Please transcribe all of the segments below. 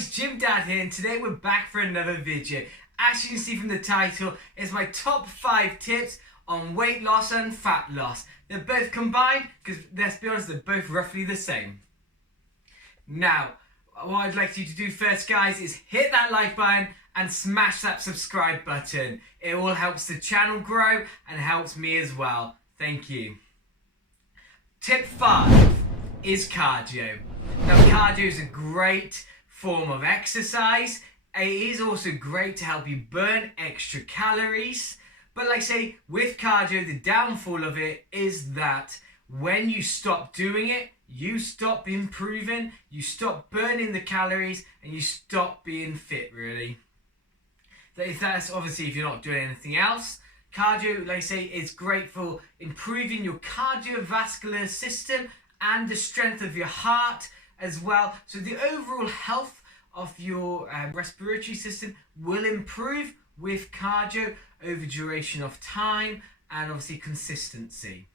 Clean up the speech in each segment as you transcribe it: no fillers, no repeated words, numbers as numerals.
guys, Gym Dad here, and today we're back for another video. As you can see from the title, it's my top 5 tips on weight loss and fat loss. They're both combined because, let's be honest, they're both roughly the same. Now, what I'd like you to do first, guys, is hit that like button and smash that subscribe button. It all helps the channel grow and helps me as well. Thank you. Tip 5 is cardio. Now, cardio is a great form of exercise. It is also great to help you burn extra calories. But like I say, with cardio, the downfall of it is that when you stop doing it, you stop improving, you stop burning the calories, and you stop being fit, really. That's obviously if you're not doing anything else. Cardio, like I say, is great for improving your cardiovascular system and the strength of your heart as well. So the overall health of your respiratory system will improve with cardio over duration of time and obviously consistency.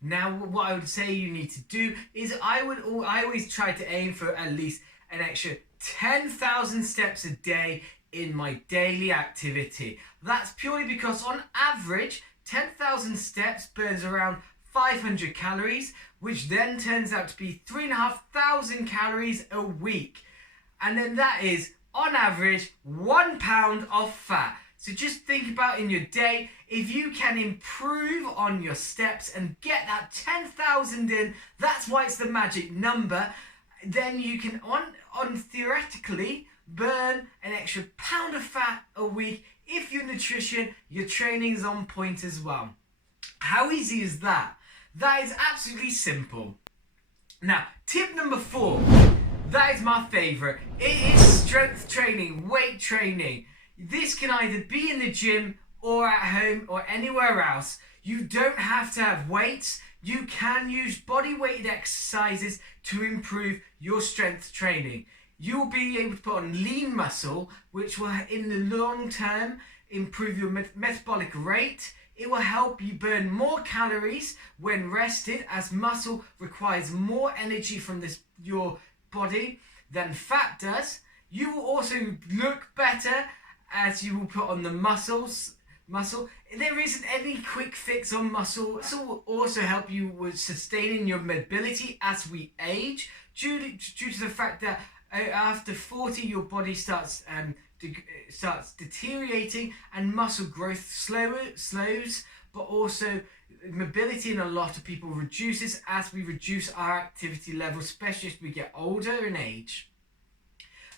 Now, what I would say you need to do is I always try to aim for at least an extra 10,000 steps a day in my daily activity. That's purely because on average, 10,000 steps burns around 500 calories, which then turns out to be 3,500 calories a week. And then that is, on average, 1 pound of fat. So just think about in your day, if you can improve on your steps and get that 10,000 in, that's why it's the magic number, then you can, on theoretically, burn an extra pound of fat a week if your nutrition, your training is on point as well. How easy is that? That is absolutely simple. Now, tip number 4, that is my favourite. It is strength training, weight training. This can either be in the gym or at home or anywhere else. You don't have to have weights. You can use body weighted exercises to improve your strength training. You'll be able to put on lean muscle, which will in the long term improve your metabolic rate. It will help you burn more calories when rested, as muscle requires more energy from your body than fat does. You will also look better as you will put on the muscle. There isn't any quick fix on muscle. This will also help you with sustaining your mobility as we age, due to the fact that after 40 your body starts deteriorating and muscle growth slows, but also mobility in a lot of people reduces as we reduce our activity level, especially as we get older in age.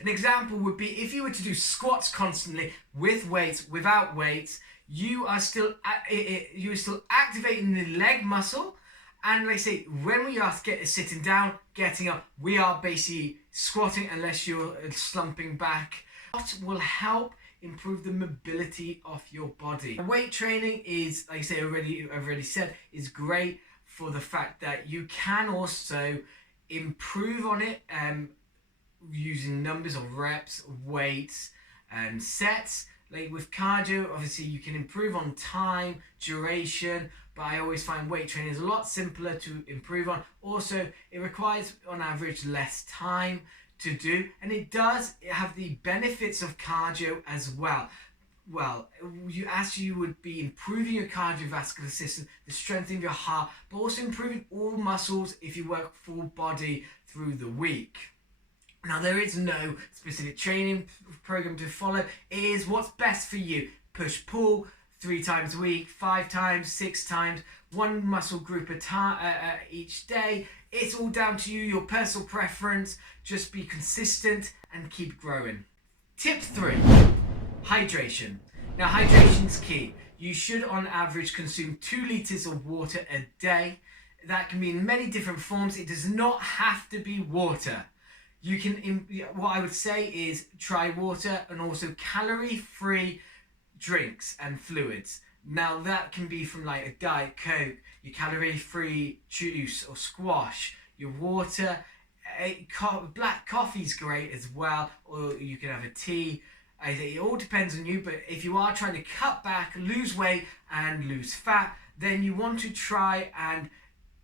An example would be if you were to do squats constantly with weights, without weights, you are still activating the leg muscle. And like I say, when we are sitting down, getting up, we are basically squatting unless you're slumping back. What will help improve the mobility of your body. Weight training is, like I say, I've already said, is great for the fact that you can also improve on it using numbers of reps, weights, and sets. Like with cardio, obviously you can improve on time, duration, but I always find weight training is a lot simpler to improve on. Also, it requires on average less time to do, and it does have the benefits of cardio as well. Well, you would be improving your cardiovascular system, the strength of your heart, but also improving all muscles if you work full body through the week. Now, there is no specific training program to follow. It is what's best for you. Push-pull 3 times a week, 5 times, 6 times, one muscle group each day. It's all down to you, your personal preference. Just be consistent and keep growing. Tip 3, hydration. Now, hydration's key. You should on average consume 2 litres of water a day. That can be in many different forms. It does not have to be water. You can, what I would say is try water and also calorie-free drinks and fluids. Now that can be from like a Diet Coke, your calorie-free juice or squash, your water, black coffee's great as well, or you can have a tea. It all depends on you, but if you are trying to cut back, lose weight and lose fat, then you want to try and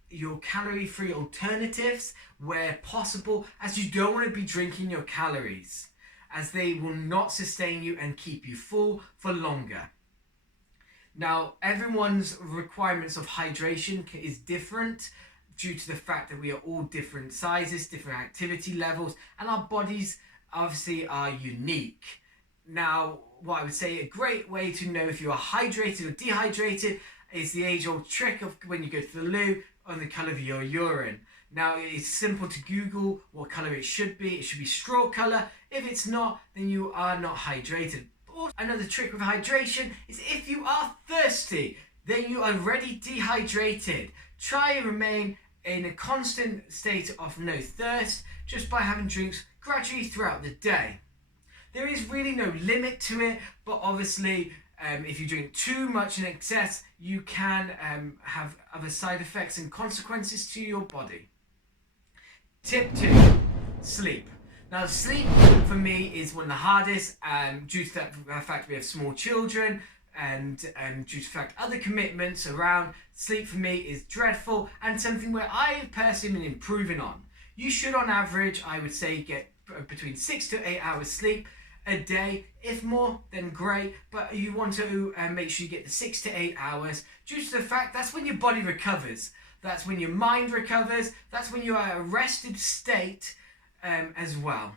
your calorie-free alternatives where possible, as you don't want to be drinking your calories. as they will not sustain you and keep you full for longer. Now, everyone's requirements of hydration is different due to the fact that we are all different sizes, different activity levels, and our bodies obviously are unique. Now, what I would say a great way to know if you are hydrated or dehydrated is the age-old trick of when you go to the loo on the colour of your urine. Now, it's simple to Google what colour it should be. It should be straw colour. If it's not, then you are not hydrated. Or another trick with hydration is if you are thirsty, then you are already dehydrated. Try and remain in a constant state of no thirst just by having drinks gradually throughout the day. There is really no limit to it, but obviously if you drink too much in excess, you can have other side effects and consequences to your body. Tip 2, sleep. Now, sleep for me is one of the hardest due to the fact we have small children and due to the fact other commitments around. Sleep for me is dreadful and something where I personally been improving on. You should, on average, I would say, get between 6 to 8 hours sleep a day. If more, then great, but you want to make sure you get the 6 to 8 hours due to the fact that's when your body recovers. That's when your mind recovers. That's when you are in a rested state as well.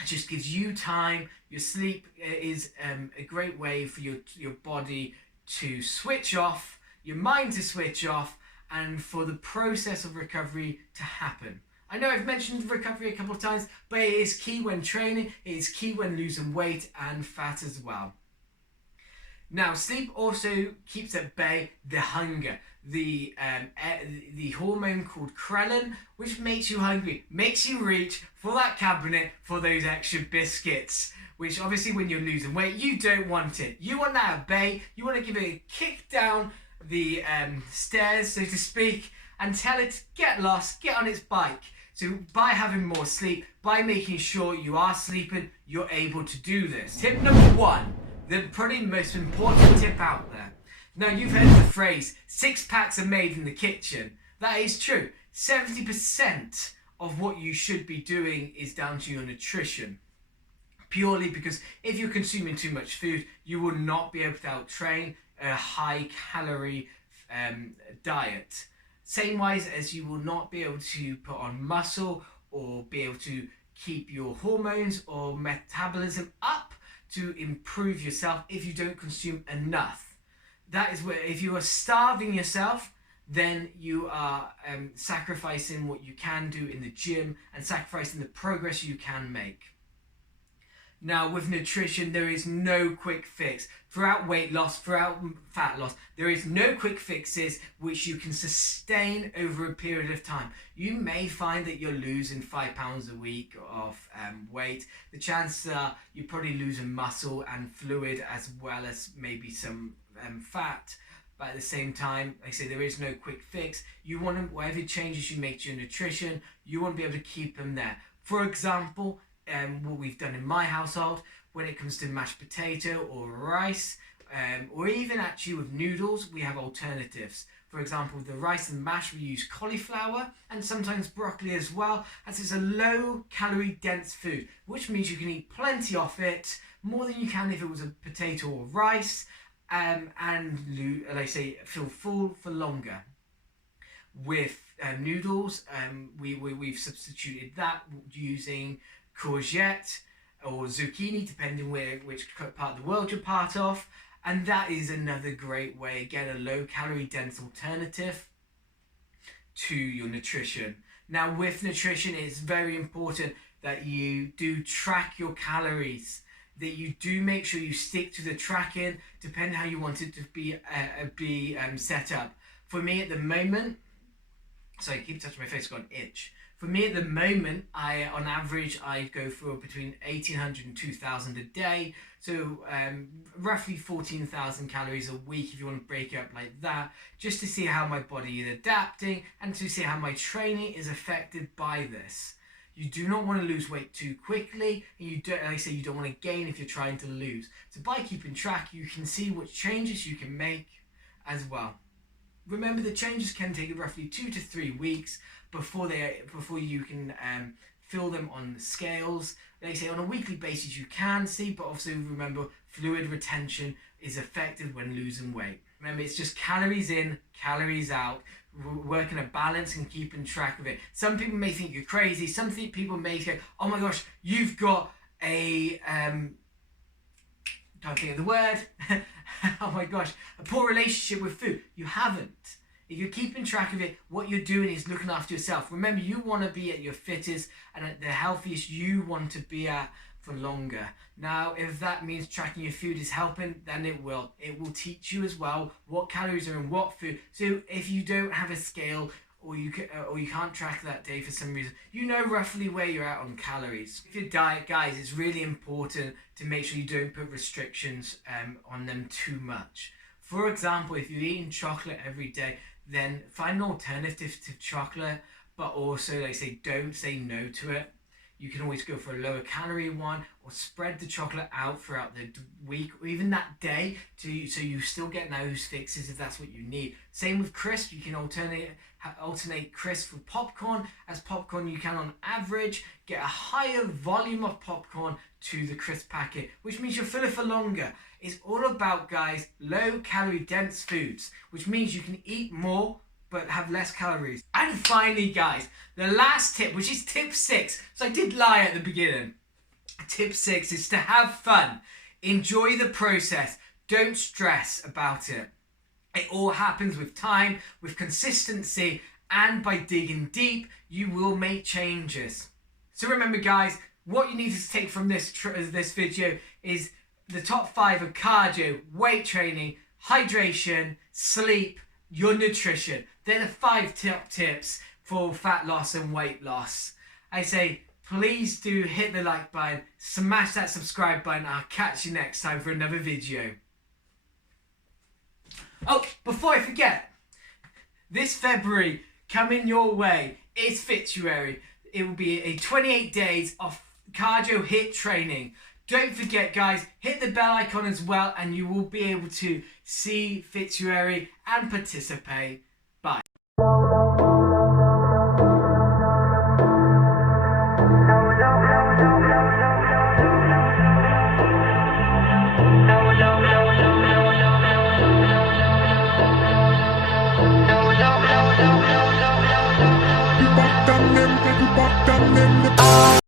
It just gives you time. Your sleep is a great way for your body to switch off, your mind to switch off, and for the process of recovery to happen. I know I've mentioned recovery a couple of times, but it is key when training, it is key when losing weight and fat as well. Now, sleep also keeps at bay the hunger, the hormone called ghrelin, which makes you hungry, makes you reach for that cabinet for those extra biscuits, which obviously when you're losing weight, you don't want it. You want that at bay, you want to give it a kick down the stairs, so to speak, and tell it to get lost, get on its bike. So by having more sleep, by making sure you are sleeping, you're able to do this. Tip number 1, the probably most important tip out there. Now, you've heard the phrase, 6 packs are made in the kitchen. That is true. 70% of what you should be doing is down to your nutrition. Purely because if you're consuming too much food, you will not be able to out-train a high-calorie diet. Same wise as you will not be able to put on muscle or be able to keep your hormones or metabolism up to improve yourself if you don't consume enough. That is where, if you are starving yourself, then you are sacrificing what you can do in the gym and sacrificing the progress you can make. Now, with nutrition, there is no quick fix. Throughout weight loss, throughout fat loss, there is no quick fixes which you can sustain over a period of time. You may find that you're losing 5 pounds a week of weight. The chances are you're probably losing muscle and fluid as well as maybe some fat. But at the same time, like I say, there is no quick fix. You want to, whatever changes you make to your nutrition, you want to be able to keep them there. For example, what we've done in my household when it comes to mashed potato or rice, or even actually with noodles, we have alternatives. For example, with the rice and mash, we use cauliflower and sometimes broccoli as well, as it's a low calorie dense food, which means you can eat plenty of it, more than you can if it was a potato or rice, and like I say, feel full for longer. With noodles, we've substituted that using courgette or zucchini, depending which part of the world you're part of, and that is another great way, again, a low calorie dense alternative to your nutrition. Now, with nutrition, it's very important that you do track your calories, that you do make sure you stick to the tracking, depending how you want it to be set up. For me at the moment, sorry, I keep touching my face, I've got an itch. For me at the moment, on average, I go for between 1,800 and 2,000 a day. So roughly 14,000 calories a week if you want to break it up like that, just to see how my body is adapting and to see how my training is affected by this. You do not want to lose weight too quickly, and you don't, like I say, you don't want to gain if you're trying to lose. So by keeping track, you can see what changes you can make as well. Remember, the changes can take roughly 2 to 3 weeks before you can feel them on the scales. They say on a weekly basis you can see, but also remember fluid retention is effective when losing weight. Remember, it's just calories in, calories out, working a balance and keeping track of it. Some people may think you're crazy. Some people may go, oh my gosh, you've got a, don't think of the word, oh my gosh, a poor relationship with food. You haven't. If you're keeping track of it, what you're doing is looking after yourself. Remember, you want to be at your fittest and at the healthiest you want to be at for longer. Now, if that means tracking your food is helping, then it will. It will teach you as well what calories are in what food. So if you don't have a scale or you can't track that day for some reason, you know roughly where you're at on calories. With your diet, guys, it's really important to make sure you don't put restrictions on them too much. For example, if you're eating chocolate every day, then find an alternative to chocolate, but also, like I say, don't say no to it. You can always go for a lower calorie one, or spread the chocolate out throughout the week or even that day so you still get those fixes if that's what you need. Same with crisps. You can alternate crisps with popcorn. As popcorn, you can on average get a higher volume of popcorn to the crisp packet, which means you'll fill it for longer. It's all about, guys, low calorie dense foods, which means you can eat more but have less calories. And finally, guys, the last tip, which is tip 6. So I did lie at the beginning. Tip 6 is to have fun. Enjoy the process. Don't stress about it. It all happens with time, with consistency, and by digging deep, you will make changes. So remember, guys, what you need to take from this video is the top 5 are cardio, weight training, hydration, sleep, your nutrition. They're the 5 top tips for fat loss and weight loss. I say, please do hit the like button, smash that subscribe button. I'll catch you next time for another video. Oh, before I forget, this February coming your way is Fituary. It will be a 28 days of cardio HIIT training. Don't forget, guys, hit the bell icon as well and you will be able to see Fituary and participate. Bye.